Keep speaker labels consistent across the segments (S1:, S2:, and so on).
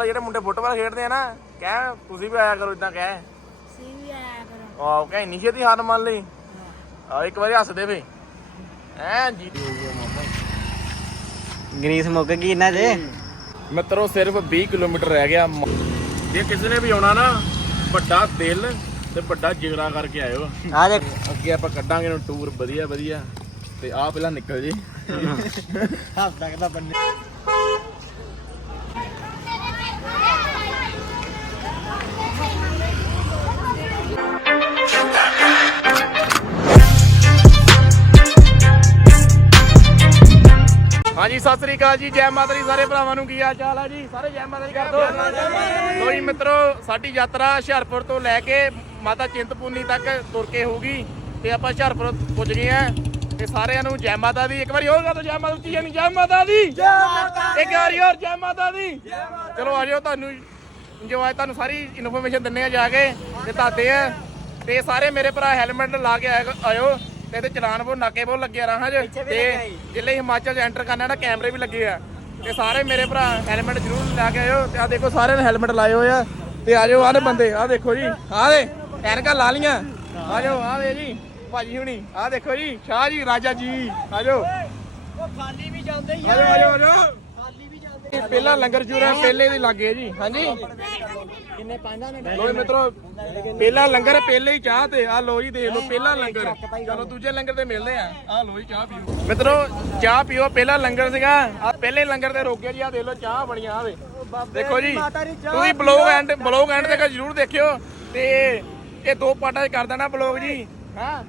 S1: ਨਾਲ ਜਿਹੜੇ ਮੁੰਡੇ ਫੁੱਟਬਾਲ ਖੇਡਦੇ ਆ ਨਾ ਕਹਿ ਤੁਸੀਂ ਵੀ ਆਇਆ ਕਰੋ ਇਦਾਂ ਕਹਿ।
S2: ਸੀ ਵੀ ਆਇਆ ਕਰੋ।
S1: ਆਹ ਕਹਿ ਨਹੀਂ ਛੇਤੀ ਹਾਰ ਮੰਨ ਲਈ। ਆ ਇੱਕ ਵਾਰੀ ਹੱਸ ਦੇ ਵੇ ਐ ਜੀ।
S3: ਗਰੀਸ ਮੁੱਕ ਗਈ ਇਹਨਾਂ ਦੇ।
S1: ਮਿੱਤਰੋ ਸਿਰਫ 20 ਕਿਲੋਮੀਟਰ ਰਹਿ ਗਿਆ। ਜੇ ਕਿਸੇ ਨੇ ਵੀ ਆਉਣਾ ਨਾ ਵੱਡਾ ਦਿਲ ਤੇ ਵੱਡਾ ਜਿਗਰਾ ਕਰਕੇ ਆਇਓ।
S3: ਆ ਦੇਖ।
S1: ਅੱਗੇ ਆਪਾਂ ਕੱਢਾਂਗੇ ਨੂੰ ਟੂਰ ਵਧੀਆ ਵਧੀਆ। ਤੇ ਆ ਪਹਿਲਾਂ ਨਿਕਲ ਜੀ।
S3: ਹੱਸ ਸਕਦਾ ਬੰਦੇ
S1: ਹਾਂਜੀ ਸਤਿ ਸ੍ਰੀ ਅਕਾਲ ਜੀ। ਜੈ ਮਾਤਾ ਦੀ ਸਾਰੇ ਭਰਾਵਾਂ ਨੂੰ ਕੀ ਹਾਲ ਚਾਲ ਆ ਜੀ? ਸਾਰੇ ਜੈ ਮਾਤਾ ਦੀ ਕਰ ਦੋ। ਲੋ ਜੀ ਮਿੱਤਰੋ ਸਾਡੀ ਯਾਤਰਾ ਹੁਸ਼ਿਆਰਪੁਰ ਤੋਂ ਲੈ ਕੇ ਮਾਤਾ ਚਿੰਤਪੂਰਨੀ ਤੱਕ ਤੁਰ ਕੇ ਹੋਊਗੀ ਤੇ ਆਪਾਂ ਹੁਸ਼ਿਆਰਪੁਰ ਪੁੱਜ ਗਏ ਆ ਤੇ ਸਾਰਿਆਂ ਨੂੰ ਜੈ ਮਾਤਾ ਦੀ। ਇੱਕ ਵਾਰੀ ਹੋਰ ਦੋ ਜੈ ਮਾਤਾ ਉੱਚੀ ਜਾਨੀ ਜੈ ਮਾਤਾ ਦੀ। ਜੈ ਮਾਤਾ ਇੱਕ ਵਾਰੀ ਹੋਰ ਜੈ ਮਾਤਾ ਦੀ। ਚਲੋ ਆ ਜਾਓ ਤੁਹਾਨੂੰ ਜੋ ਅੱਜ ਤੁਹਾਨੂੰ ਸਾਰੀ ਇਨਫੋਰਮੇਸ਼ਨ ਦਿੰਨੇ ਆ ਜਾ ਕੇ ਤੇ ਤਾਤੇ ਆ। ਤੇ ਸਾਰੇ ਮੇਰੇ ਭਰਾ ਹੈਲਮਟ ਲਾ ਕੇ ਆਇਓ- ਤੇ ਇਹਦੇ ਚਲਾਨ ਬਹੁਤ ਨਾਕੇ ਬਹੁਤ ਲੱਗੇ ਆ ਰਾਹਾਂ 'ਚ। ਤੇ ਜਿੱਲੇ ਹਿਮਾਚਲ 'ਚ ਐਂਟਰ ਕਰਨਾ ਨਾ ਕੈਮਰੇ ਵੀ ਲੱਗੇ ਆ। ਤੇ ਸਾਰੇ ਮੇਰੇ ਭਰਾ ਹੈਲਮਟ ਜ਼ਰੂਰ ਲਾ ਕੇ ਆਇਓ ਤੇ ਆ ਦੇਖੋ ਸਾਰਿਆਂ ਨੇ ਹੈਲਮਟ ਲਾਏ ਹੋਏ ਆ। ਤੇ ਆ ਜਾਓ ਆਹ ਬੰਦੇ ਆ ਦੇਖੋ ਜੀ ਆ ਦੇ ਐਨਕਾਂ ਲਾ ਲੀਆਂ ਆ ਜਾਓ ਆ ਦੇ ਜੀ ਭਾਜੀ ਹੁਣੀ ਆ ਦੇਖੋ ਜੀ ਸ਼ਾਹ ਜੀ ਰਾਜਾ ਜੀ ਆ ਜਾਓ।
S3: ਉਹ ਖਾਲੀ ਵੀ ਜਾਂਦੇ ਹੀ
S1: ਆ ਆ ਜਾਓ ਆ ਜਾਓ।
S3: ਜਾਂਦੇ
S1: ਪਹਿਲਾ ਲੰਗਰ ਚੂਰਾ ਪਹਿਲੇ ਦੀ ਲੱਗੇ ਜੀ ਹਾਂਜੀ।
S3: ਕਿੰਨੇ ਪਾਉਂਦਾ ਨੇ
S1: ਲੋ ਮਿੱਤਰੋ ਪਹਿਲਾ ਲੰਗਰ ਪਹਿਲੇ ਹੀ ਚਾਹ ਤੇ ਆ ਲੋ ਜੀ ਦੇਖ ਲੋ ਪਹਿਲਾ ਲੰਗਰ ਚਲੋ ਦੂਜੇ ਲੰਗਰ ਤੇ ਮਿਲਦੇ ਆ ਆ ਲੋ ਜੀ ਚਾਹ ਪੀਓ। ਮਿੱਤਰੋ ਚਾਹ ਪੀਓ ਪਹਿਲਾ ਲੰਗਰ ਸੀਗਾ। ਆ ਪਹਿਲੇ ਲੰਗਰ ਤੇ ਰੋਕਿਆ ਜੀ ਆ ਦੇਖ ਲੋ ਚਾਹ ਬਣੀਆਂ ਆ ਵੇ ਦੇਖੋ ਜੀ ਤੁਸੀਂ ਬਲੌਗ ਐਂਡ ਬਲੌਗ ਐਂਡ ਤੱਕ ਜਰੂਰ ਦੇਖਿਓ। ਤੇ ਇਹ ਦੋ ਪਾਰਟਾਂ 'ਚ ਕਰ ਦੇਣਾ ਬਲੌਗ ਜੀ। ਹਾਂ।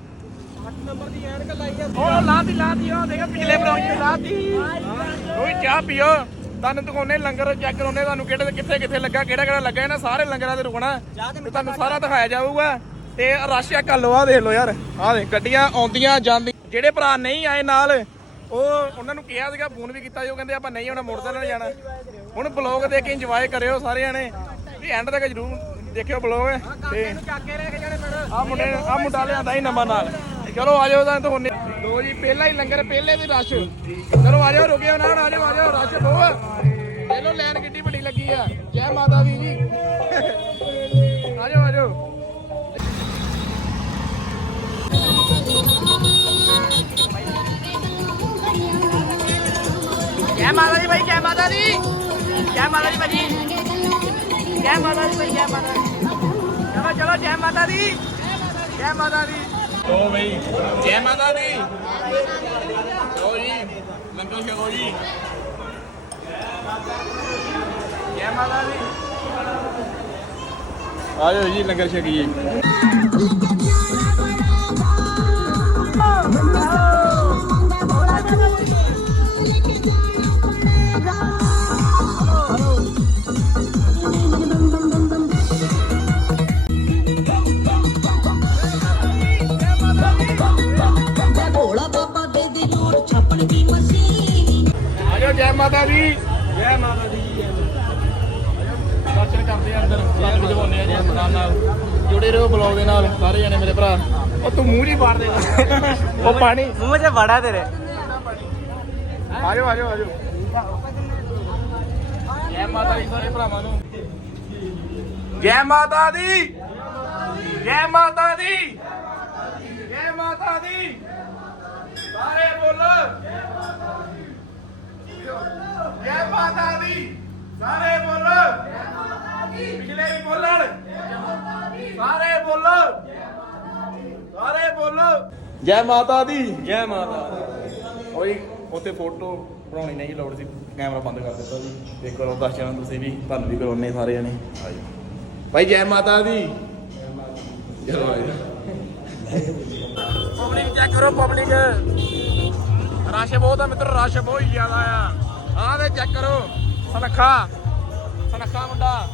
S3: 8 ਨੰਬਰ ਦੀ ਐਨਕ ਲਾਈ ਆ
S1: ਉਹ ਲਾਤੀ ਲਾਤੀ ਉਹ ਦੇਖੋ ਪਿਛਲੇ ਬਲੌਗ 'ਚ ਲਾਤੀ। ਵੀ ਚਾਹ ਪੀਓ। ਤੁਹਾਨੂੰ ਦਿਖਾਉਣੇ ਲੰਗਰ ਚੈੱਕ ਕਰਾਉਣੇ ਤੁਹਾਨੂੰ ਕਿਹੜੇ ਕਿੱਥੇ ਕਿੱਥੇ ਲੱਗਾ ਕਿਹੜਾ ਕਿਹੜਾ ਲੱਗਾ ਇਹਨਾਂ ਸਾਰੇ ਲੰਗਰਾਂ ਤੇ ਰੁਕਣਾ ਤੇ ਤੁਹਾਨੂੰ ਸਾਰਾ ਦਿਖਾਇਆ ਜਾਊਗਾ। ਤੇ ਰਸ਼ ਆ ਦੇਖ ਲਓ ਯਾਰ। ਆ ਦੇ ਗੱਡੀਆਂ ਆਉਂਦੀਆਂ ਜਾਂਦੀਆਂ। ਜਿਹੜੇ ਭਰਾ ਨਹੀਂ ਆਏ ਨਾਲ ਉਹ ਉਹਨਾਂ ਨੂੰ ਕਿਹਾ ਸੀਗਾ ਫੋਨ ਵੀ ਕੀਤਾ ਉਹ ਕਹਿੰਦੇ ਆਪਾਂ ਨਹੀਂ ਆਉਣਾ ਮੋਟਰਸਾਈਕਲ ਨਾਲ ਜਾਣਾ। ਹੁਣ ਬਲੌਗ ਦੇਖ ਕੇ ਇੰਜੋਏ ਕਰਿਓ ਸਾਰੇ ਜਣੇ ਵੀ ਐਂਡ ਤੱਕ ਜਰੂਰ ਦੇਖਿਓ ਬਲੌਗ ਤੇ
S3: ਲੈ
S1: ਆ ਮੁੰਡੇ ਆ ਮੁੰਡਾ ਲਿਆਂਦਾ ਹੀ ਨੰਬਰ ਨਾਲ। ਚਲੋ ਆ ਜਾਓ ਤਾਂ ਤੁਹਾਨੂੰ ਲੋ ਜੀ, ਪਹਿਲਾ ਹੀ ਲੰਗਰ, ਪਹਿਲੇ ਵੀ ਰਸ਼। ਚਲੋ ਆ ਜਾਓ, ਰੁਕਿਓ ਨਾ ਆ ਜਾਓ ਆ ਜਾਓ, ਰਸ਼ ਬਹੁਤ ਲੈ ਲੋ ਲੈਣ ਕਿੱਡੀ ਵੱਡੀ ਲੱਗੀ ਆ। ਜੈ ਮਾਤਾ ਦੀ ਜੀ। ਆ ਜਾਓ ਆ ਜਾਓ।
S3: ਜੈ ਮਾਤਾ ਦੀ ਭਾਈ, ਜੈ ਮਾਤਾ ਦੀ। ਜੈ ਮਾਤਾ ਦੀ ਭਾਜੀ। ਜੈ ਮਾਤਾ ਦੀ ਭਾਈ, ਜੈ ਮਾਤਾ ਦੀ। ਚਲੋ ਚਲੋ, ਜੈ ਮਾਤਾ ਦੀ। ਜੈ ਮਾਤਾ ਦੀ।
S1: ਲੋ ਬਈ, ਜੈ ਮਾਤਾ ਦੀ। ਲੋ ਜੀ ਲੰਗਰ ਛਕੋ ਜੀ। ਜੈ ਮਾਤਾ ਦੀ। ਆ ਜੀ, ਲੰਗਰ ਛਕੀਏ।
S4: ਦੇ
S1: ਉਹ ਪਾਣੀ।
S3: ਮੂੰਹ 'ਚ ਤੇਰੇ।
S1: ਆ ਜਾਓ ਆ ਜਾਓ ਆ ਜਾਓ ਜੈ ਮਾਤਾ ਦੀ ਸਾਰੇ ਭਰਾਵਾਂ ਨੂੰ। ਜੈ ਮਾਤਾ ਦੀ। ਜੈ ਮਾਤਾ ਦੀ। ਜੈ ਮਾਤਾ ਦੀ। ਸਾਰੇ ਬੋਲੋ। ਜੈ ਮਾਤਾ ਦੀ। ਸਾਰੇ ਬੋਲੋ। ਪਿਛਲੇ ਵੀ ਬੋਲਣ। ਸਾਰੇ ਬੋਲੋ। ਸਾਰੇ ਬੋਲੋ। ਜੈ ਮਾਤਾ ਦੀ। ਜੈ ਮਾਤਾ ਓਏ ਉੱਥੇ ਫੋਟੋ ਬਣਾਉਣੀ ਨਹੀਂ ਲੋੜ ਸੀ। ਕੈਮਰਾ ਬੰਦ ਕਰ ਦਿੱਤਾ ਜੀ। ਤੇ ਕਰੋ ਦੱਸ ਜਣਾ ਤੁਸੀਂ ਵੀ ਤੁਹਾਨੂੰ ਵੀ ਕਰਾਉਣੇ ਸਾਰੇ ਜਣੇ ਆਜੋ ਭਾਈ ਜੈ ਮਾਤਾ ਦੀ। ਚਲੋ ਆਜੋ ਪਬਲਿਕ ਚੈੱਕ ਕਰੋ ਪਬਲਿਕ ਰਸ਼ ਬਹੁਤ ਆ ਮਿੱਤਰ ਰਸ਼ ਬਹੁਤ ਜ਼ਿਆਦਾ ਆ। ਆਹ ਦੇ ਚੈੱਕ ਕਰੋ। ਸਨਖਾ। ਸਨਖਾ ਮੁੰਡਾ।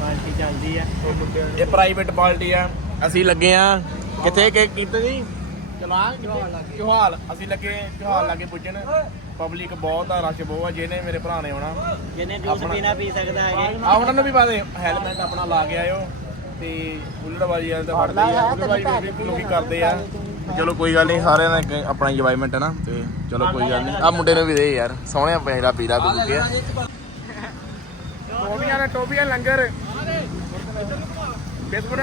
S3: ਪਾਰਟੀ ਚੱਲਦੀ ਆ।
S1: ਇਹ ਪ੍ਰਾਈਵੇਟ ਪਾਰਟੀ ਆ। ਅਸੀਂ ਲੱਗੇ ਆ। ਕਿੱਥੇ ਕਿ ਕੀਤੇ ਜੀ? ਚਲਾ ਚੋਹਾਲ ਅਸੀਂ ਲੱਗੇ ਚੋਹਾਲ ਲਾਗੇ ਪੁੱਜਣ। ਪਬਲਿਕ ਬਹੁਤ ਆ ਰਸ਼ ਬਹੁਤ ਆ। ਜਿਹਨੇ ਮੇਰੇ ਭਰਾ ਨੇ ਆਉਣਾ।
S3: ਜਿਹਨੇ
S1: ਜੂਸ ਪੀਣਾ
S3: ਪੀ ਸਕਦਾ
S1: ਆ ਉਹਨਾਂ ਨੂੰ ਵੀ ਪਾ ਦੇ। ਹੈਲਮਟ ਆਪਣਾ ਲਾ ਕੇ ਆਇਓ। ਤੇ ਬੁੱਲੜਬਾਜੀ ਵਾਲੇ ਤਾਂ ਫੜਦੇ ਆ। ਬੁੱਲੜਬਾਜੀ ਵੀ ਲੋਕੀ ਕਰਦੇ ਆ। ਚਲੋ ਕੋਈ ਗੱਲ ਨਹੀਂ ਸਾਰਿਆਂ ਦਾ ਇੱਕ ਆਪਣਾ ਇੰਜੋਇਮੈਂਟ ਹੈ ਨਾ। ਤੇ ਚਲੋ ਕੋਈ ਗੱਲ ਨਹੀਂ। ਆ ਮੁੰਡੇ ਨੂੰ ਵੀ ਦੇ ਯਾਰ। ਸੋਹਣਿਆ ਪਹਿਲਾ ਪੀਲਾ ਵੀ ਲੁੱਕਿਆ ਟੋਪੀਆਂ ਨੇ ਟੋਪੀਆਂ ਲੰਗਰ। ਬਿਸਕੁਟ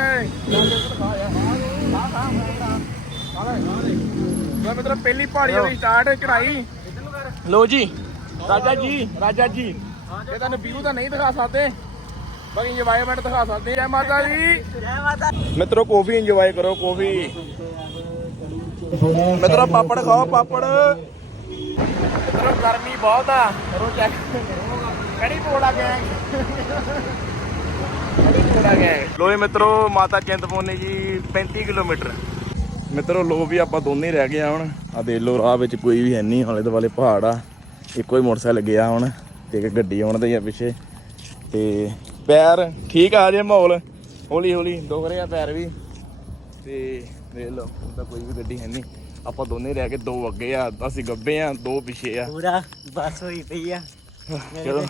S1: ਲੋ ਮਿੱਤਰੋ ਪਹਿਲੀ ਪਹਾੜੀ ਹੋਈ ਸਟਾਰਟ ਚੜਾਈ ਲੋ ਜੀ ਰਾਜਾ ਜੀ ਰਾਜਾ ਜੀ। ਇਹ ਤੁਹਾਨੂੰ ਵੀਊ ਤਾਂ ਨਹੀਂ ਦਿਖਾ ਸਕਦੇ ਬਾਕੀ ਇੰਜੋਇਮੈਂਟ ਦਿਖਾ ਸਕਦੇ ਜੈ ਮਾਤਾ
S3: ਜੈ। ਮਾਤਾ
S1: ਮਿੱਤਰੋ ਕਾਫੀ ਇੰਜੋਏ ਕਰੋ ਕਾਫੀ। ਮਿੱਤਰੋ ਪਾਪੜ ਖਾਓ ਪਾਪੜ। ਮਿੱਤਰੋ ਗਰਮੀ ਬਹੁਤ ਆ। ਕਰੋ ਚੈੱਕ ਕੜੀ ਪੋੜਾ ਗਏ? ਲੋਏ ਮਿੱਤਰੋ ਮਾਤਾ ਚਿੰਤਪੁਰਨੀ ਜੀ 35 ਕਿਲੋਮੀਟਰ। ਮਿੱਤਰੋ ਲੋ ਵੀ ਆਪਾਂ ਦੋਨੇ ਰਹਿ ਗਏ ਆ ਹੁਣ। ਆ ਦੇਖ ਲੋ ਰਾਹ ਵਿੱਚ ਕੋਈ ਵੀ ਹੈ ਨਹੀਂ ਆਲੇ ਦੁਆਲੇ ਪਹਾੜ ਆ। ਇੱਕੋ ਹੀ ਮੋਟਰਸਾਈਕਲ ਗਿਆ ਹੁਣ ਤੇ ਇੱਕ ਗੱਡੀ ਆਉਣ ਦੀ ਆ ਪਿੱਛੇ। ਤੇ ਪੈਰ ਠੀਕ ਆ ਜੇ ਮਾਹੌਲ। ਹੌਲੀ ਹੌਲੀ ਦੁਖ ਰਿਹਾ ਪੈਰ ਵੀ। ਤੇ ਦੇਖ ਲਓ ਤਾਂ ਕੋਈ ਵੀ ਗੱਡੀ ਹੈ ਨਹੀਂ। ਆਪਾਂ ਦੋਨੇ ਰਹਿ ਕੇ ਦੋ ਅੱਗੇ ਆ ਅਸੀਂ ਗੱਬੇ ਆ ਦੋ ਪਿੱਛੇ ਆ।
S3: ਪੂਰਾ ਬੱਸ ਹੋਈ ਪਈ ਆ।
S1: ਚਲੋ।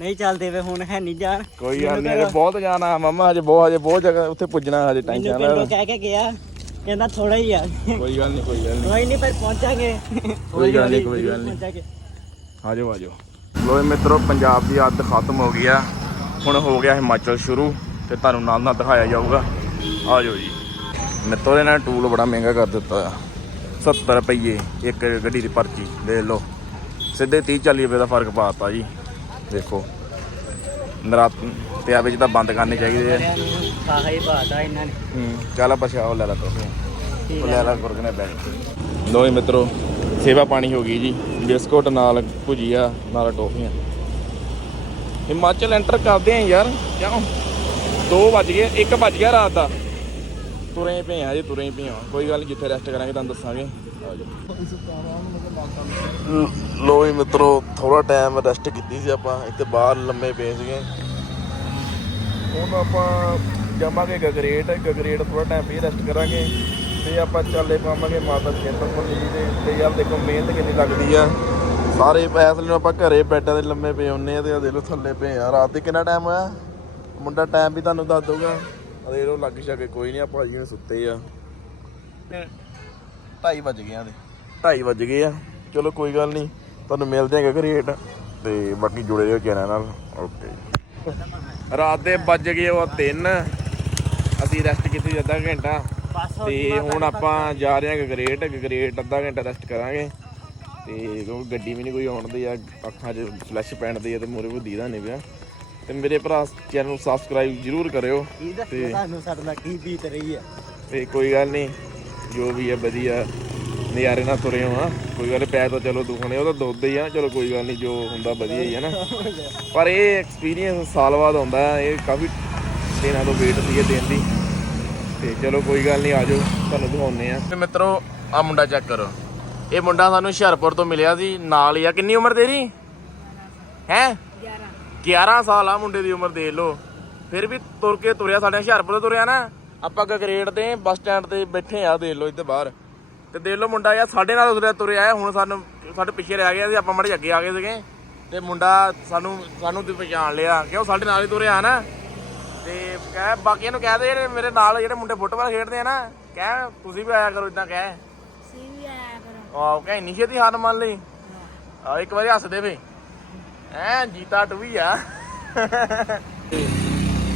S3: ਨਹੀਂ ਚੱਲਦੇ ਵੇ ਹੁਣ ਹੈ ਨਹੀਂ ਜਾਣ।
S1: ਕੋਈ ਗੱਲ ਨਹੀਂ ਅਜੇ ਬਹੁਤ ਜਾਣਾ ਮਮਾ ਹਜੇ ਬਹੁਤ ਹਜੇ ਬਹੁਤ ਜਗ੍ਹਾ ਉੱਥੇ ਪੁੱਜਣਾ ਹਜੇ
S3: ਮੈਨੂੰ
S1: ਟੈਨਸ਼ਨ
S3: ਪਿੰਡੋਂ
S1: ਲੈ
S3: ਕਹਿ ਕੇ ਗਿਆ ਕਹਿੰਦਾ ਥੋੜਾ ਹੀ ਆ।
S1: ਕੋਈ ਗੱਲ ਨਹੀਂ ਕੋਈ ਗੱਲ ਨਹੀਂ
S3: ਕੋਈ ਨਹੀਂ ਪਰ ਪਹੁੰਚਾਂਗੇ।
S1: ਕੋਈ ਗੱਲ ਨਹੀਂ, ਕੋਈ ਗੱਲ ਨਹੀਂ। ਆਜੋ ਆਜੋ। ਲੋਏ ਮਿੱਤਰੋ ਪੰਜਾਬ ਦੀ ਅੱਧ ਖਤਮ ਹੋ ਗਈ ਆ। ਹੁਣ ਹੋ ਗਿਆ ਹਿਮਾਚਲ ਸ਼ੁਰੂ ਤੇ ਤੁਹਾਨੂੰ ਨਾਲ ਨਾਲ ਦਿਖਾਇਆ ਜਾਊਗਾ। ਆਜੋ ਜੀ। ਮਿੱਤਰੋ ਦੇ ਨਾਲ ਟੂਲ ਬੜਾ ਮਹਿੰਗਾ ਕਰ ਦਿੱਤਾ। ਆ 70 ਰੁਪਏ ਇੱਕ ਗੱਡੀ ਦੀ ਪਰਚੀ ਦੇਖ ਲਓ। ਸਿੱਧੇ 30 40 ਰੁਪਏ ਦਾ ਫ਼ਰਕ ਪਾਤਾ ਜੀ। ਦੇਖੋ। ਨਰਾਤ ਤੇ ਆ ਵਿੱਚ ਤਾਂ ਬੰਦ ਕਰਨੇ ਚਾਹੀਦੇ ਆ
S3: ਸਾਹਾ ਹੀ ਬਾਤਾ ਇਹਨਾਂ ਨੇ।
S1: ਹੂੰ ਚੱਲ ਆਪਾਂ ਸ਼ਾਹ ਲੈ ਲਾ ਤੋਫੀ ਉਹ ਲੈ ਲਾ ਗੁਰਗਨੇ ਬੈਗ ਲੋ ਜੀ ਮਿੱਤਰੋ ਸੇਵਾ ਪਾਣੀ ਹੋ ਗਈ ਜੀ। ਬਿਸਕੁਟ ਨਾਲ ਭੁਜੀਆ ਨਾਲ ਟੋਫੀਆਂ। ਹਿਮਾਚਲ ਐਂਟਰ ਕਰਦੇ ਆਂ ਯਾਰ ਕਿਉਂ? 2 ਵੱਜ ਗਏ 1 ਵੱਜ ਗਿਆ ਰਾਤ ਦਾ। ਤੁਰੇ ਪਏ ਆ ਜੀ ਤੁਰੇ ਪਏ ਆ। ਕੋਈ ਗੱਲ ਜਿੱਥੇ ਰੈਸਟ ਕਰਾਂਗੇ ਤੁਹਾਨੂੰ ਦੱਸਾਂਗੇ। ਲੋ ਜੀ ਮਿੱਤਰੋ ਥੋੜਾ ਟਾਈਮ ਰੈਸਟ ਕੀਤੀ ਸੀ ਆਪਾਂ ਇੱਥੇ ਬਾਹਰ ਲੰਮੇ ਪਏ ਸੀਗੇ। ਹੁਣ ਆਪਾਂ ਜਾਵਾਂਗੇ ਗਗਰੇਟ ਗਗਰੇਟ ਥੋੜਾ ਟਾਈਮ ਫਿਰ ਰੈਸਟ ਕਰਾਂਗੇ। ਤੇ ਆਪਾਂ ਚੱਲੇ ਪਾਵਾਂਗੇ ਮਾਤਾ ਚਿੰਤਪੁਰਨੀ ਜੀ ਦੇ ਤੇ ਯਾਰ ਦੇਖੋ ਮਿਹਨਤ ਕਿੰਨੀ ਲੱਗਦੀ ਆ। ਸਾਰੇ ਫੈਸਲੇ ਨੂੰ ਆਪਾਂ ਘਰੇ ਬੈੱਡਾਂ ਦੇ ਲੰਮੇ ਪਏ ਹੁੰਨੇ ਆ ਤੇ ਆ ਦੇਖ ਲਓ ਥੱਲੇ ਪਏ ਆ। ਰਾਤ ਦੇ ਕਿੰਨਾ ਟਾਈਮ ਹੋਇਆ? ਮੁੰਡਾ ਟਾਈਮ ਵੀ ਤੁਹਾਨੂੰ ਦੱਸ ਦਊਗਾ। ਆ ਦੇਖ ਲਓ ਲੱਗ ਛਕੇ ਕੋਈ ਨਹੀਂ ਆ ਭਾਜੀ ਨੇ ਸੁੱਤੇ ਆ। 2:30 ਵੱਜ ਗਏ ਆ ਦੇ 2:30 ਵੱਜ ਗਏ ਆ। ਚਲੋ ਕੋਈ ਗੱਲ ਨਹੀਂ ਤੁਹਾਨੂੰ ਮਿਲਦੇ ਆ ਗਗਰੇਟ ਤੇ ਬਾਕੀ ਜੁੜੇ ਰਹੋ ਚੈਨਲ ਨਾਲ। ਓਕੇ ਰਾਤ ਦੇ ਵੱਜ ਗਏ ਉਹ 3 ਅਸੀਂ ਰੈਸਟ ਕੀਤੀ ਅੱਧਾ ਘੰਟਾ। ਤੇ ਹੁਣ ਆਪਾਂ ਜਾ ਰਹੇ ਹਾਂ ਗਗਰੇਟ ਗਗਰੇਟ ਅੱਧਾ ਘੰਟਾ ਰੈਸਟ ਕਰਾਂਗੇ। ਤੇ ਕਿਉਂਕਿ ਗੱਡੀ ਵੀ ਨਹੀਂ ਕੋਈ ਆਉਣ ਦੀ ਆ। ਅੱਖਾਂ 'ਚ ਫਲੈਸ਼ ਪੈਣ ਦੀ ਆ ਤੇ ਮੂਰੇ ਕੋਈ ਦੀਦਾ ਨਹੀਂ ਪਿਆ। ਤੇ ਮੇਰੇ ਭਰਾ ਚੈਨਲ ਨੂੰ ਸਬਸਕ੍ਰਾਈਬ ਜ਼ਰੂਰ ਕਰਿਓ।
S3: ਕੀ
S1: ਤੇ-
S3: ਤੁਹਾਨੂੰ ਸਾਡੇ ਨਾਲ ਕੀ ਬੀਤ ਰਹੀ ਆ।
S1: ਤੇ ਕੋਈ ਗੱਲ ਨਹੀਂ ਜੋ ਵੀ ਹੈ ਵਧੀਆ ਨਜ਼ਾਰੇ ਨਾਲ ਤੁਰੇ ਹੋ ਕੋਈ ਗੱਲ ਪੈਰ ਤਾਂ ਚਲੋ ਦੁਖਣੇ ਉਹ ਤਾਂ ਦੁੱਧ ਹੀ ਆ। ਚਲੋ ਕੋਈ ਗੱਲ ਨਹੀਂ ਜੋ ਹੁੰਦਾ ਵਧੀਆ ਹੀ ਹੈ ਨਾ। ਪਰ ਇਹ ਐਕਸਪੀਰੀਅੰਸ ਸਾਲ ਬਾਅਦ ਆਉਂਦਾ ਹੈ, ਇਹ ਕਾਫੀ ਦਿਨਾਂ ਤੋਂ ਵੇਟ ਸੀ ਇਹ ਦਿਨ ਦੀ। ਤੇ ਚਲੋ ਕੋਈ ਗੱਲ ਨਹੀਂ ਆਜੋ ਤੁਹਾਨੂੰ ਦਿਖਾਉਨੇ ਆ ਤੇ ਮਿੱਤਰੋ ਆ ਮੁੰਡਾ ਚੈੱਕ ਕਰੋ। ਇਹ ਮੁੰਡਾ ਸਾਨੂੰ ਹੁਸ਼ਿਆਰਪੁਰ ਤੋਂ ਮਿਲਿਆ ਸੀ ਨਾਲ ਹੀ ਆ। ਕਿੰਨੀ ਉਮਰ ਤੇਰੀ? ਹੈ?
S2: 11
S1: 11 ਸਾਲ ਆ ਮੁੰਡੇ ਦੀ ਉਮਰ ਦੇਖ ਲਓ। ਫਿਰ ਵੀ ਤੁਰ ਕੇ ਤੁਰਿਆ ਸਾਡੇ ਹੁਸ਼ਿਆਰਪੁਰ ਤੋਂ ਤੁਰਿਆ ਨਾ। ਆਪਾਂ ਗਗਰੇਟ ਤੇ ਬੱਸ ਸਟੈਂਡ ਤੇ ਬੈਠੇ ਆ ਦੇਖ ਲਓ ਇੱਥੇ ਬਾਹਰ। ਤੇ ਦੇਖ ਲਓ ਮੁੰਡਾ ਯਾਰ ਸਾਡੇ ਨਾਲ ਤੁਰਿਆ ਤੁਰਿਆ ਆ ਹੁਣ ਸਾਨੂੰ ਸਾਡੇ ਪਿੱਛੇ ਰਹਿ ਗਿਆ ਸੀ ਆਪਾਂ ਮੜੇ ਅੱਗੇ ਆ ਗਏ ਸੀਗੇ। ਤੇ ਮੁੰਡਾ ਸਾਨੂੰ ਸਾਨੂੰ ਤੇ ਪਛਾਣ ਲਿਆ ਕਿਉਂ ਸਾਡੇ ਨਾਲ ਹੀ ਤੁਰਿਆ ਨਾ। ਤੇ ਕਹਿ ਬਾਕੀਆਂ ਨੂੰ ਕਹਿ ਦੇ ਜਿਹੜੇ ਮੇਰੇ ਨਾਲ ਜਿਹੜੇ ਮੁੰਡੇ ਫੁੱਟਬਾਲ ਖੇਡਦੇ ਆ ਨਾ ਕਹਿ ਤੁਸੀਂ ਵੀ ਆਇਆ ਕਰੋ ਇਦਾਂ ਕਹਿ।
S2: ਸੀ ਵੀ ਆਇਆ ਕਰੋ।
S1: ਆਹ ਕਹਿ ਇੰਨੀ ਛੇਤੀ ਹਾਰ ਮੰਨ ਲਈ। ਆ ਇੱਕ ਵਾਰੀ ਹੱਸ ਦੇ ਵੇ ਐ ਜੀਤਾ ਟੂਈ ਆ।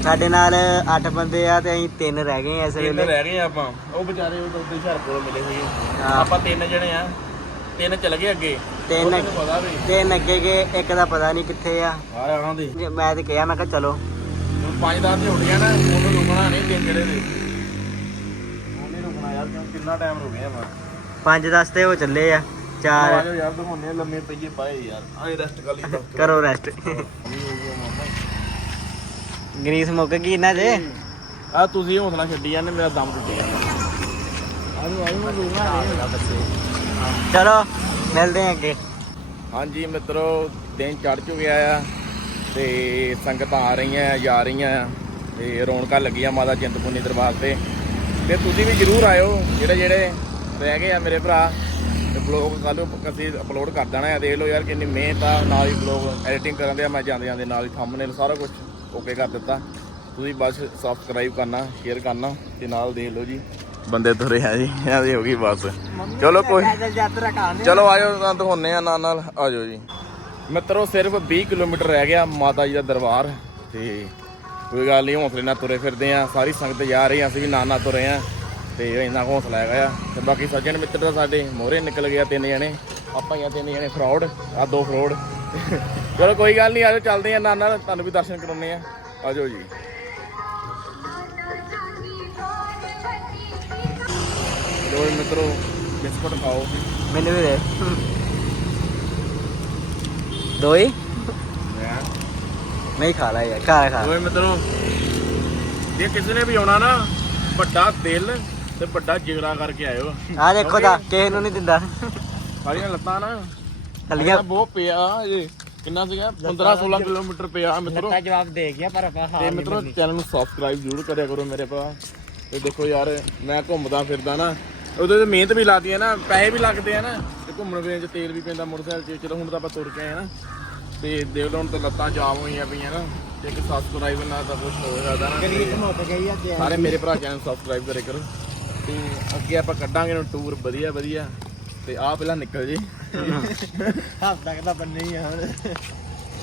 S3: ਸਾਡੇ ਨਾਲ 8 ਬੰਦੇ ਆ ਤੇ ਅਸੀਂ ਤਿੰਨ ਰਹਿ ਗਏ ਆ ਇਸ
S1: ਤਿੰਨ
S3: ਵੇਲੇ।
S1: ਰਹਿ ਗਏ ਆਪਾਂ। ਉਹ ਵਿਚਾਰੇ ਉਹ ਤੋਂ ਹੁਸ਼ਿਆਰਪੁਰ ਮਿਲੇ ਸੀ
S3: ਹਾਂ।
S1: ਆਪਾਂ ਤਿੰਨ ਜਣੇ ਆ। ਤਿੰਨ ਚੱਲ ਗਏ ਅੱਗੇ।
S3: ਤਿੰਨ
S1: ਉਹ ਪਤਾ ਵੀ।
S3: ਤਿੰਨ ਅੱਗੇ ਗਏ ਇੱਕ ਦਾ ਪਤਾ ਨਹੀਂ ਕਿੱਥੇ ਆ।
S1: ਆ ਆਣਾ ਦੇ।
S3: ਜੇ ਮੈਂ ਤੇ ਕਿਹਾ ਮੈਂ ਕਿਹਾ ਚਲੋ।
S1: ਹੁਣ ਪੰਜ ਦਸ ਤੇ ਉੱਠ ਗਿਆ ਨਾ ਉਹਨੂੰ ਰੁਕਣਾ ਨਹੀਂ ਤਿੰਨ ਜਿਹੜੇ ਦੇ। ਉਹਨੇ ਰੁਕਣਾ ਯਾਰ ਕਿਉਂ ਕਿੰਨਾ ਟਾਈਮ ਰੁਕੇ ਆਪਾਂ
S3: 5-10 ਤੇ ਹੋ ਚੱਲੇ ਆ ਚਾਰ।
S1: ਯਾਰ ਦਿਖਾਉਣੇ ਲੰਮੇ ਪਈਏ ਪਾਏ ਯਾਰ। ਆਏ ਰੈਸਟ ਕਰ ਲਈ
S3: ਕਰੋ ਰੈਸਟ ਗਰੀਸ ਮੁੱਕ ਗਈ ਇਹਨਾਂ ਦੇ।
S1: ਆ ਤੁਸੀਂ ਹੌਸਲਾ ਛੱਡੀ ਜਾਂਦੇ ਮੇਰਾ ਦਮ ਟੁੱਟ ਜਾਂਦਾ
S3: ਚਲੋ ਮਿਲਦੇ ਆ ਅੱਗੇ।
S1: ਹਾਂਜੀ ਮਿੱਤਰੋ ਦਿਨ ਚੜ ਚੁੱਕਿਆ ਆ ਤੇ ਸੰਗਤਾਂ ਆ ਰਹੀਆਂ ਆ, ਜਾ ਰਹੀਆਂ ਆ। ਤੇ ਰੌਣਕਾਂ ਲੱਗੀਆਂ ਮਾਤਾ ਚਿੰਤਪੁਰਨੀ ਦਰਬਾਰ ਤੇ। ਤੇ ਤੁਸੀਂ ਵੀ ਜਰੂਰ ਆਇਓ ਜਿਹੜੇ ਜਿਹੜੇ ਰਹਿ ਗਏ ਆ ਮੇਰੇ ਭਰਾ। ਤੇ ਬਲੌਗ ਕੱਲ ਨੂੰ ਅਸੀਂ ਅਪਲੋਡ ਕਰ ਦੇਣਾ ਹੈ ਦੇਖ ਲਓ ਯਾਰ ਕਿੰਨੀ ਮਿਹਨਤ ਆ ਨਾਲ ਹੀ ਬਲੌਗ ਐਡੀਟਿੰਗ ਕਰਨ ਦੇ ਆ ਮੈਂ ਜਾਂਦੇ ਜਾਂਦੇ ਨਾਲ ਹੀ ਥੰਬਨੇਲ ਸਾਰਾ ਕੁਝ ਓਕੇ ਕਰ ਦਿੱਤਾ। ਤੁਸੀਂ ਬਸ ਸਬਸਕ੍ਰਾਈਬ ਕਰਨਾ ਸ਼ੇਅਰ ਕਰਨਾ ਤੇ ਨਾਲ ਦੇਖ ਲਓ ਜੀ। ਬੰਦੇ ਤੁਰੇ ਆ ਜੀ ਇਹਨਾਂ ਦੀ ਹੋ ਗਈ ਬਸ। ਚਲੋ ਕੋਈ ਚਲੋ ਆਜੋ ਤਾਂ ਦਿਖਾਉਂਦੇ ਆ ਨਾਲ ਨਾਲ ਆਜੋ ਜੀ। ਮਿੱਤਰੋ ਸਿਰਫ 20 ਕਿਲੋਮੀਟਰ ਰਹਿ ਗਿਆ ਮਾਤਾ ਜੀ ਦਾ ਦਰਬਾਰ ਤੇ ਕੋਈ ਗੱਲ ਨਹੀਂ ਹੌਸਲੇ ਨਾਲ ਤੁਰੇ ਫਿਰਦੇ ਆ। ਸਾਰੀ ਸੰਗਤ ਜਾ ਰਹੀ ਆ ਅਸੀਂ ਵੀ ਨਾਲ ਨਾਲ ਤੁਰੇ ਆ ਤੇ ਇੰਨਾ ਹੌਸਲਾ ਹੈਗਾ ਆ। ਤੇ ਬਾਕੀ ਸੱਜਣ ਮਿੱਤਰ ਤਾਂ ਸਾਡੇ ਮੋਹਰੇ ਨਿਕਲ ਗਿਆ ਤਿੰਨ ਜਣੇ। ਆਪਾਂ ਹੀ ਆ ਤਿੰਨ ਜਣੇ ਫਰਾਡ ਆ ਦੋ ਫਰਾਡ। ਚਲੋ ਕੋਈ ਗੱਲ ਨਹੀਂ ਆਜੋ ਚੱਲਦੇ ਆ ਨਾਲ ਨਾਲ ਤੁਹਾਨੂੰ ਵੀ ਦਰਸ਼ਨ ਕਰਾਉਣੇ ਆ ਆਜੋ ਜੀ। ਲੋ ਜੀ ਮਿੱਤਰੋ ਬਿਸਕੁਟ ਖਾਓ।
S3: ਮੈਨੂੰ ਵੀ ਦੇ। ਦੋ ਹੀ? ਮੈਂ। ਹੀ ਖਾ ਲਿਆ ਯਾਰ ਖਾ ਖਾ
S1: ਓਏ ਮਿੱਤਰੋ ਜੇ ਕਿਸੇ ਨੇ ਵੀ ਆਉਣਾ ਨਾ ਵੱਡਾ ਦਿਲ ਤੇ ਵੱਡਾ ਜਿਗਰਾ ਕਰਕੇ ਆਇਓ।
S3: ਆ ਦੇਖੋ ਦਾ ਕਿਸੇ ਨੂੰ ਨਹੀਂ ਦਿੰਦਾ।
S1: ਸਾਰੀਆਂ ਲੱਤਾਂ ਨਾ
S3: ਹੱਲੀਆਂ।
S1: ਬਹੁਤ ਪਿਆ ਇਹ। ਕਿੰਨਾ ਸੀਗਾ? 15 16 ਕਿਲੋਮੀਟਰ ਪਿਆ ਮਿੱਤਰੋ।
S3: ਜਵਾਬ ਦੇ ਗਿਆ ਪਰ ਆਪਾਂ
S1: ਤੇ ਮਿੱਤਰੋ ਚੈਨਲ ਨੂੰ ਸਬਸਕ੍ਰਾਈਬ ਜ਼ਰੂਰ ਕਰਿਆ ਕਰੋ ਮੇਰੇ ਭਰਾ। ਤੇ ਦੇਖੋ ਯਾਰ ਮੈਂ ਘੁੰਮਦਾ ਫਿਰਦਾ ਨਾ ਉਹਦੇ ਤੇ ਮਿਹਨਤ ਵੀ ਲੱਗਦੀ ਹੈ ਨਾ ਪੈਸੇ ਵੀ ਲੱਗਦੇ ਆ ਨਾ। ਤੇ ਘੁੰਮਣ ਫਿਰਨ 'ਚ ਤੇਲ ਵੀ ਪੈਂਦਾ ਮੋਟਰਸਾਈਕਲ 'ਚ ਚਲੋ ਹੁਣ ਤਾਂ ਆਪਾਂ ਤੁਰ ਕੇ ਆਏ ਨਾ। ਤੇ ਦੇਖ ਲਓ ਹੁਣ ਤਾਂ ਲੱਤਾਂ ਜਾਮ ਹੋਈਆਂ ਪਈਆਂ ਨਾ। ਤੇ ਇੱਕ ਸਬਸਕ੍ਰਾਈਬ ਨਾਲ ਤਾਂ ਕੁਝ ਹੋ ਸਕਦਾ ਨਾ। ਸਾਰੇ ਮੇਰੇ ਭਰਾ ਚੈਨਲ ਸਬਸਕ੍ਰਾਈਬ ਕਰੇ ਕਰੋ। ਤੇ ਅੱਗੇ ਆਪਾਂ ਕੱਢਾਂਗੇ ਨੂੰ ਟੂਰ ਵਧੀਆ ਵਧੀਆ ਤੇ ਆ ਪਹਿਲਾਂ ਨਿਕਲ ਜੀ।
S3: ਹੱਥ ਤੱਕ ਤਾਂ ਬੰਨੇ ਹੀ ਆ ਹੁਣ।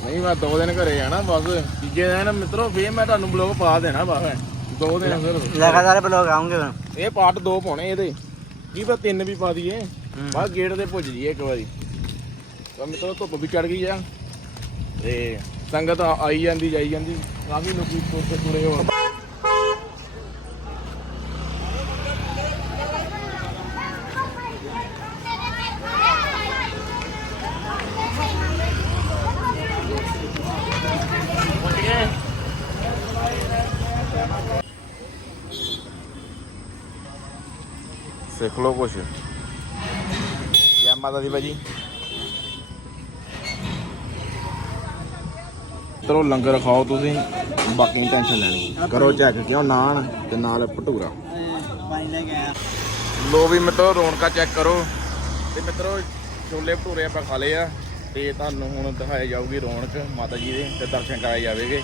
S1: ਨਹੀਂ ਮੈਂ ਦੋ ਦਿਨ ਘਰੇ ਆਣਾ ਬਸ। ਤੀਜੇ ਦਿਨ ਮਿੱਤਰੋ ਫੇਰ ਮੈਂ ਤੁਹਾਨੂੰ ਬਲੌਗ ਪਾ ਦੇਣਾ ਬਸ। ਦੋ ਦਿਨ ਫਿਰ।
S3: ਲਗਾਤਾਰ ਬਲੌਗ ਆਉਂਗੇ
S1: ਇਹ ਪਾਰਟ ਦੋ ਪਾਉਣੇ ਇਹਦੇ। ਕੀ ਪਤਾ ਤਿੰਨ ਵੀ ਪਾ ਦਈਏ। ਬਸ ਗੇਟ ਤੇ ਪੁੱਜ ਜੀਏ ਇੱਕ ਵਾਰੀ। ਤਾਂ ਮਿੱਤਰੋ ਧੁੱਪ ਵੀ ਚੜ ਗਈ ਆ। ਤੇ ਸੰਗਤ ਆਈ ਜਾਂਦੀ ਜਾਈ ਜਾਂਦੀ। ਕਾਫੀ ਲੋਕੀ ਤੁਰ ਕੇ ਤੁਰੇ ਹੋ ਸਿੱਖ ਲਓ ਕੁਛ। ਜੈ ਮਾਤਾ ਦੀ ਭਾਜੀ। ਤਰੋ ਲੰਗਰ ਖਾਓ ਤੁਸੀਂ, ਬਾਕੀ ਟੈਨਸ਼ਨ ਲੈਣੀ। ਕਰੋ ਚੈੱਕ ਕਿਉਂ ਨਾਨ ਤੇ ਨਾਲ ਭਟੂਰਾ।
S3: ਲੋ
S1: ਵੀ ਮਿੱਤਰੋ, ਰੌਣਕਾਂ ਚੈੱਕ ਕਰੋ। ਤੇ ਮਿੱਤਰੋ, ਛੋਲੇ ਭਟੂਰੇ ਆਪਾਂ ਖਾ ਲਏ ਆ। ਤੇ ਤੁਹਾਨੂੰ ਹੁਣ ਦਿਖਾਇਆ ਜਾਊਗੀ ਰੌਣਕ ਮਾਤਾ ਜੀ ਦੇ ਤੇ ਦਰਸ਼ਨ ਕਰਾਏ ਜਾਵੇਗੇ।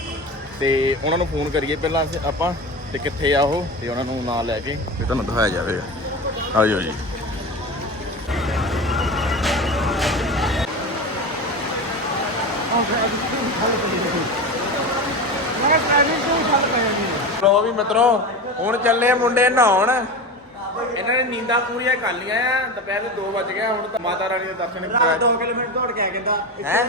S1: ਤੇ ਉਹਨਾਂ ਨੂੰ ਫੋਨ ਕਰੀਏ ਪਹਿਲਾਂ ਆਪਾਂ, ਤੇ ਕਿੱਥੇ ਆ ਉਹ, ਤੇ ਉਹਨਾਂ ਨੂੰ ਨਾਲ ਲੈ ਕੇ ਤੇ ਤੁਹਾਨੂੰ ਦਿਖਾਇਆ ਜਾਵੇਗਾ। ਆਜੋ ਜੀ। ਲੋ ਵੀ ਮਿੱਤਰੋ ਹੁਣ ਚੱਲੇ ਆ ਮੁੰਡੇ ਨਹਾਉਣ। ਇਹਨਾਂ ਨੇ ਨੀਂਦਾਂ ਪੂਰੀਆਂ ਕਰ ਲੀਆਂ ਆ ਦੁਪਹਿਰ ਦੇ 2 ਵਜ ਗਿਆ ਹੁਣ ਤਾਂ ਮਾਤਾ ਰਾਣੀ ਦੇ ਦਰਸ਼ਨ ਕਰਾਏ
S3: 2 ਕਿਲੋਮੀਟਰ ਦੌੜ ਕੇ ਆ ਕਹਿੰਦਾ
S1: ਹੈ?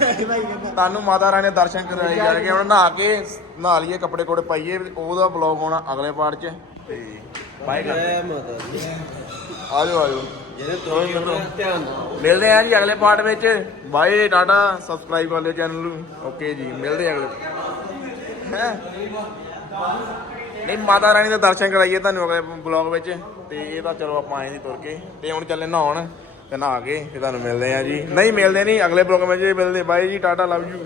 S3: ਭਾਈ ਕਹਿੰਦਾ।
S1: ਤੁਹਾਨੂੰ ਮਾਤਾ ਰਾਣੀ ਦੇ ਦਰਸ਼ਨ ਕਰਾਏ ਜਾਣਗੇ ਹੁਣ ਨਹਾ ਕੇ ਨਹਾ ਲਈਏ ਕੱਪੜੇ ਕੋੜੇ ਪਾਈਏ ਉਹਦਾ ਬਲੌਗ ਆਉਣਾ ਅਗਲੇ ਪਾਰਟ 'ਚ। ਤੇ ਬਾਏ ਕਰਦੇ।
S3: ਮਾਤਾ ਜੀ।
S1: ਆਜੋ ਆਜੋ।
S3: ਜਿਹੜੇ ਤੋਂ ਧਿਆਨ
S1: ਮਿਲਦੇ ਆਂ ਜੀ ਅਗਲੇ ਪਾਰਟ ਵਿੱਚ। ਬਾਏ ਟਾਟਾ ਸਬਸਕ੍ਰਾਈਬ ਕਰ ਲਿਓ ਚੈਨਲ ਨੂੰ। ਓਕੇ ਜੀ ਮਿਲਦੇ ਆਂ ਅਗਲੇ ਹੈਂ? ਨਹੀਂ ਮਾਤਾ ਰਾਣੀ ਦੇ ਦਰਸ਼ਨ ਕਰਾਈਏ ਤੁਹਾਨੂੰ ਅਗਲੇ ਬਲੌਗ ਵਿੱਚ। ਤੇ ਇਹ ਤਾਂ ਚਲੋ ਆਪਾਂ ਆਏ ਨਹੀਂ ਤੁਰ ਕੇ। ਤੇ ਹੁਣ ਚੱਲੇ ਨਹਾਉਣ ਤੇ ਨਹਾ ਕੇ ਫਿਰ ਤੁਹਾਨੂੰ ਮਿਲਦੇ ਆਂ ਜੀ। ਨਹੀਂ ਮਿਲਦੇ ਨਹੀਂ। ਅਗਲੇ ਬਲੌਗ ਵਿੱਚ ਮਿਲਦੇ। ਬਾਏ ਜੀ ਟਾਟਾ ਲਵ ਯੂ